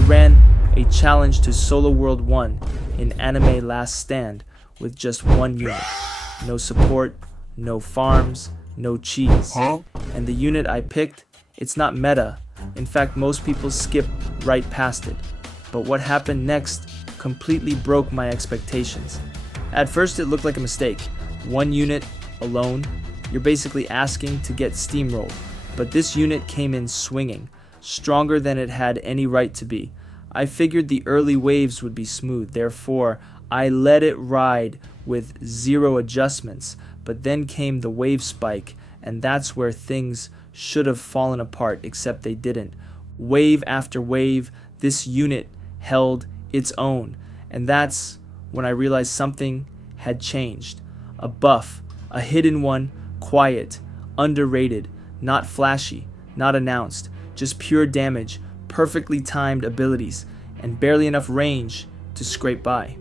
ran a challenge to Solo World 1 in Anime Last Stand with just one unit. No support, no farms, no cheese. And the unit I picked, it's not meta. In fact, most people skip right past it. But what happened next completely broke my expectations. At first it looked like a mistake. One unit alone, you're basically asking to get steamrolled. But this unit came in swinging, stronger than it had any right to be. I figured the early waves would be smooth, therefore I let it ride with zero adjustments. But then came the wave spike, and that's where things should have fallen apart, except they didn't. Wave after wave, this unit held its own, and that's when I realized something had changed. A buff, a hidden one, quiet, underrated, not flashy, not announced, just pure damage, perfectly timed abilities, and barely enough range to scrape by.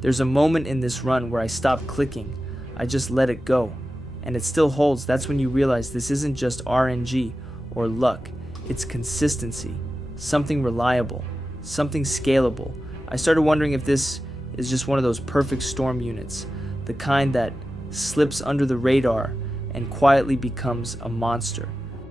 There's a moment in this run where I stopped clicking. I just let it go, and it still holds. That's when you realize this isn't just RNG or luck, it's consistency, something reliable, something scalable. I started wondering if this is just one of those perfect storm units, the kind that slips under the radar and quietly becomes a monster.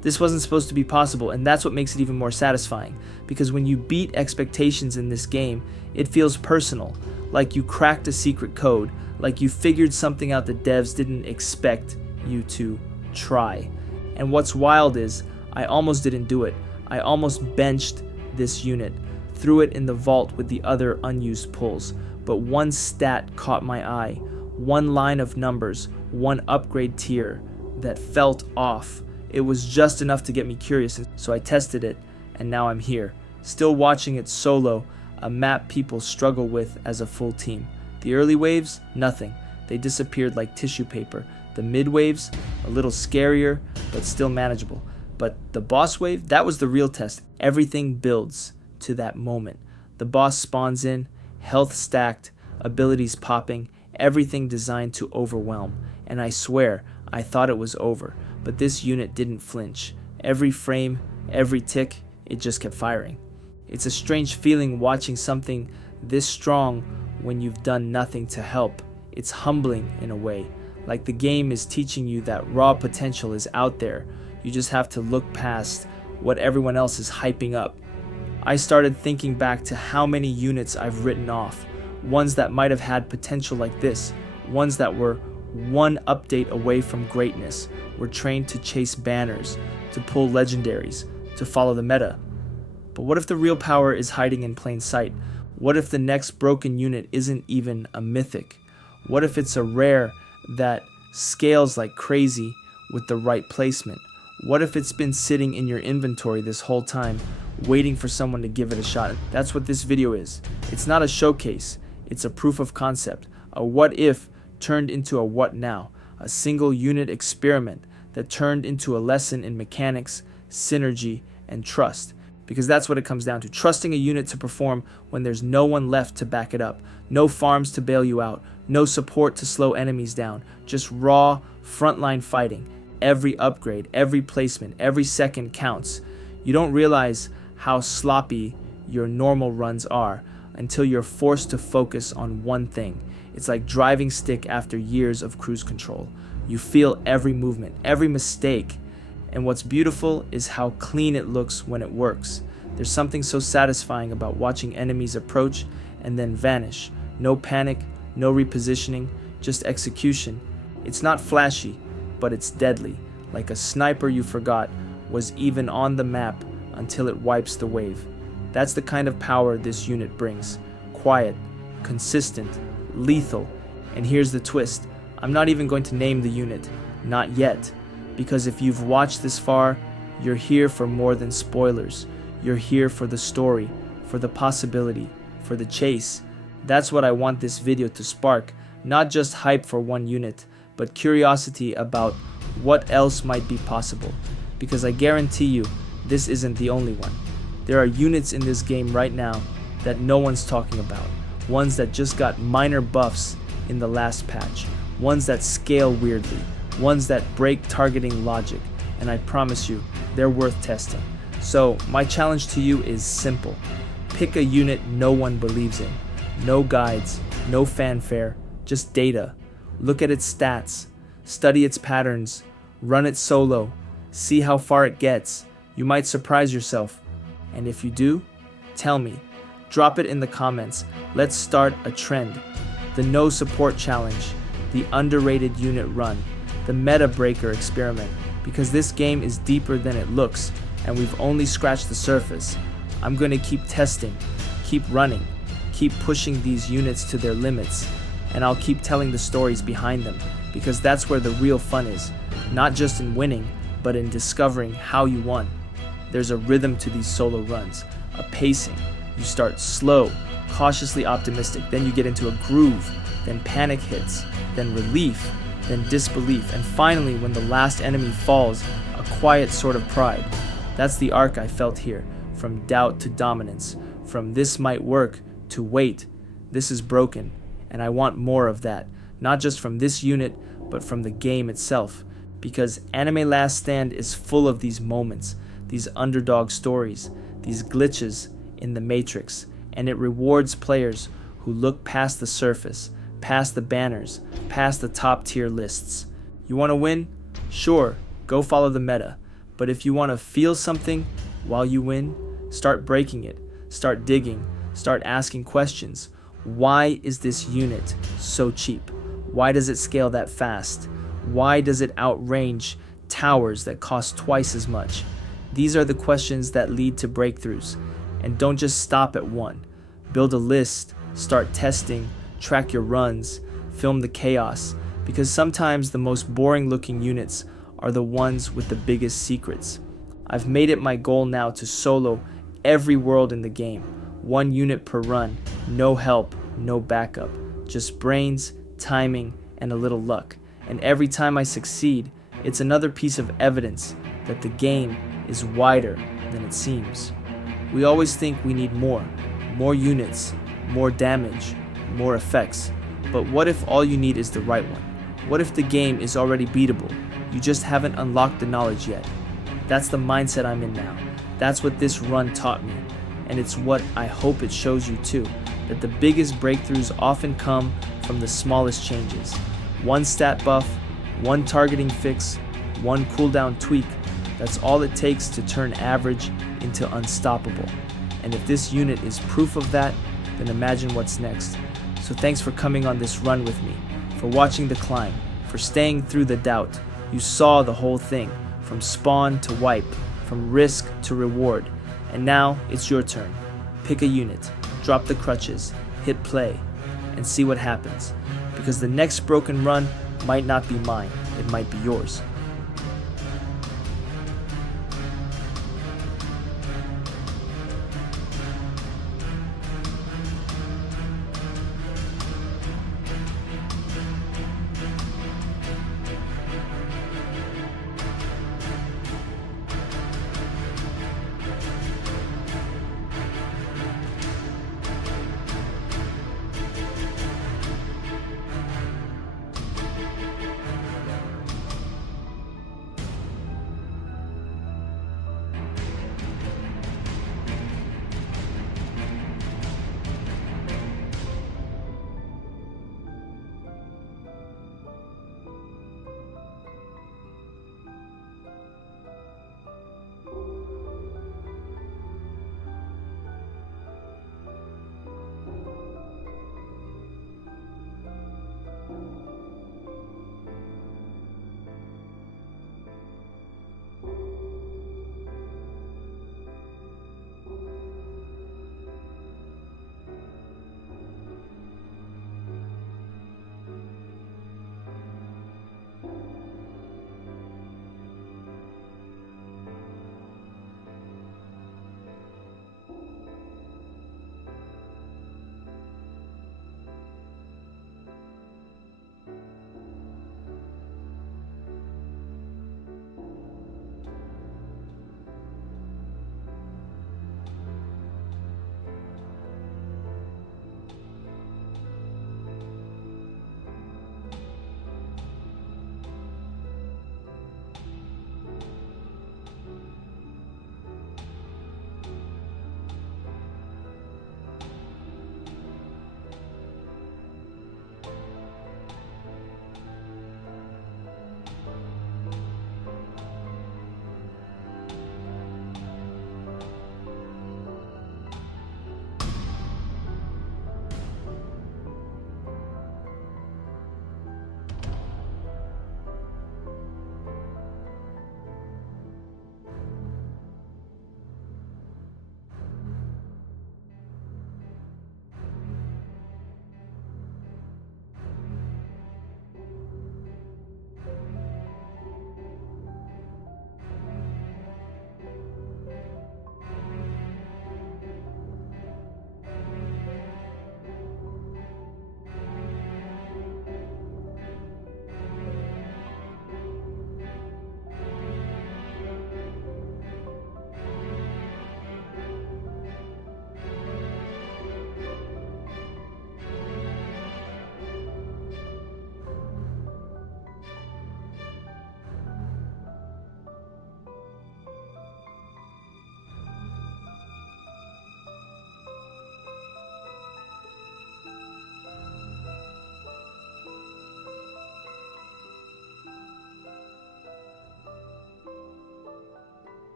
This wasn't supposed to be possible, and that's what makes it even more satisfying, because when you beat expectations in this game, it feels personal, like you cracked a secret code, like you figured something out the devs didn't expect you to try. And what's wild is, I almost didn't do it. I almost benched this unit, threw it in the vault with the other unused pulls, but one stat caught my eye, one line of numbers, one upgrade tier that felt off. It was just enough to get me curious, so I tested it, and now I'm here, still watching it solo, a map people struggle with as a full team. The early waves, nothing. They disappeared like tissue paper. The mid waves, a little scarier, but still manageable. But the boss wave, that was the real test. Everything builds to that moment. The boss spawns in, health stacked, abilities popping, everything designed to overwhelm. And I swear, I thought it was over. But this unit didn't flinch. Every frame, every tick, it just kept firing. It's a strange feeling watching something this strong when you've done nothing to help. It's humbling in a way, like the game is teaching you that raw potential is out there. You just have to look past what everyone else is hyping up. I started thinking back to how many units I've written off, ones that might have had potential like this, ones that were one update away from greatness, were trained to chase banners, to pull legendaries, to follow the meta. But what if the real power is hiding in plain sight? What if the next broken unit isn't even a mythic? What if it's a rare that scales like crazy with the right placement? What if it's been sitting in your inventory this whole time, waiting for someone to give it a shot? That's what this video is. It's not a showcase, it's a proof of concept. A what if turned into a what now. A single unit experiment that turned into a lesson in mechanics, synergy, and trust. Because that's what it comes down to. Trusting a unit to perform when there's no one left to back it up. No farms to bail you out. No support to slow enemies down. Just raw, frontline fighting. Every upgrade, every placement, every second counts. You don't realize how sloppy your normal runs are until you're forced to focus on one thing. It's like driving stick after years of cruise control. You feel every movement, every mistake. And what's beautiful is how clean it looks when it works. There's something so satisfying about watching enemies approach and then vanish. No panic, no repositioning, just execution. It's not flashy, but it's deadly. Like a sniper you forgot was even on the map until it wipes the wave. That's the kind of power this unit brings. Quiet, consistent, lethal. And here's the twist. I'm not even going to name the unit. Not yet. Because if you've watched this far, you're here for more than spoilers. You're here for the story, for the possibility, for the chase. That's what I want this video to spark. Not just hype for one unit, but curiosity about what else might be possible. Because I guarantee you, this isn't the only one. There are units in this game right now that no one's talking about. Ones that just got minor buffs in the last patch. Ones that scale weirdly. Ones that break targeting logic, and I promise you, they're worth testing. So my challenge to you is simple. Pick a unit no one believes in. No guides, no fanfare, just data. Look at its stats, study its patterns, run it solo, see how far it gets. You might surprise yourself. And if you do, tell me. Drop it in the comments. Let's start a trend. The no support challenge, the underrated unit run, the meta breaker experiment, because this game is deeper than it looks and we've only scratched the surface. I'm going to keep testing, keep running, keep pushing these units to their limits, and I'll keep telling the stories behind them, because that's where the real fun is, not just in winning, but in discovering how you won. There's a rhythm to these solo runs, a pacing. You start slow, cautiously optimistic, then you get into a groove, then panic hits, then relief, then disbelief, and finally when the last enemy falls, a quiet sort of pride. That's the arc I felt here, from doubt to dominance, from this might work to wait, this is broken, and I want more of that, not just from this unit, but from the game itself, because Anime Last Stand is full of these moments, these underdog stories, these glitches in the matrix, and it rewards players who look past the surface, past the banners, past the top tier lists. You want to win? Sure, go follow the meta, but if you want to feel something while you win, start breaking it, start digging, start asking questions. Why is this unit so cheap? Why does it scale that fast? Why does it outrange towers that cost twice as much? These are the questions that lead to breakthroughs. And don't just stop at one. Build a list, start testing, track your runs, film the chaos, because sometimes the most boring looking units are the ones with the biggest secrets. I've made it my goal now to solo every world in the game, 1 unit per run, no help, no backup, just brains, timing, and a little luck. And every time I succeed, it's another piece of evidence that the game is wider than it seems. We always think we need more units, more damage, more effects. But what if all you need is the right one? What if the game is already beatable? You just haven't unlocked the knowledge yet. That's the mindset I'm in now. That's what this run taught me. And it's what I hope it shows you too, that the biggest breakthroughs often come from the smallest changes. 1 stat buff, 1 targeting fix, 1 cooldown tweak. That's all it takes to turn average into unstoppable. And if this unit is proof of that, then imagine what's next. So thanks for coming on this run with me, for watching the climb, for staying through the doubt. You saw the whole thing, from spawn to wipe, from risk to reward. And now it's your turn. Pick a unit, drop the crutches, hit play, and see what happens. Because the next broken run might not be mine, it might be yours.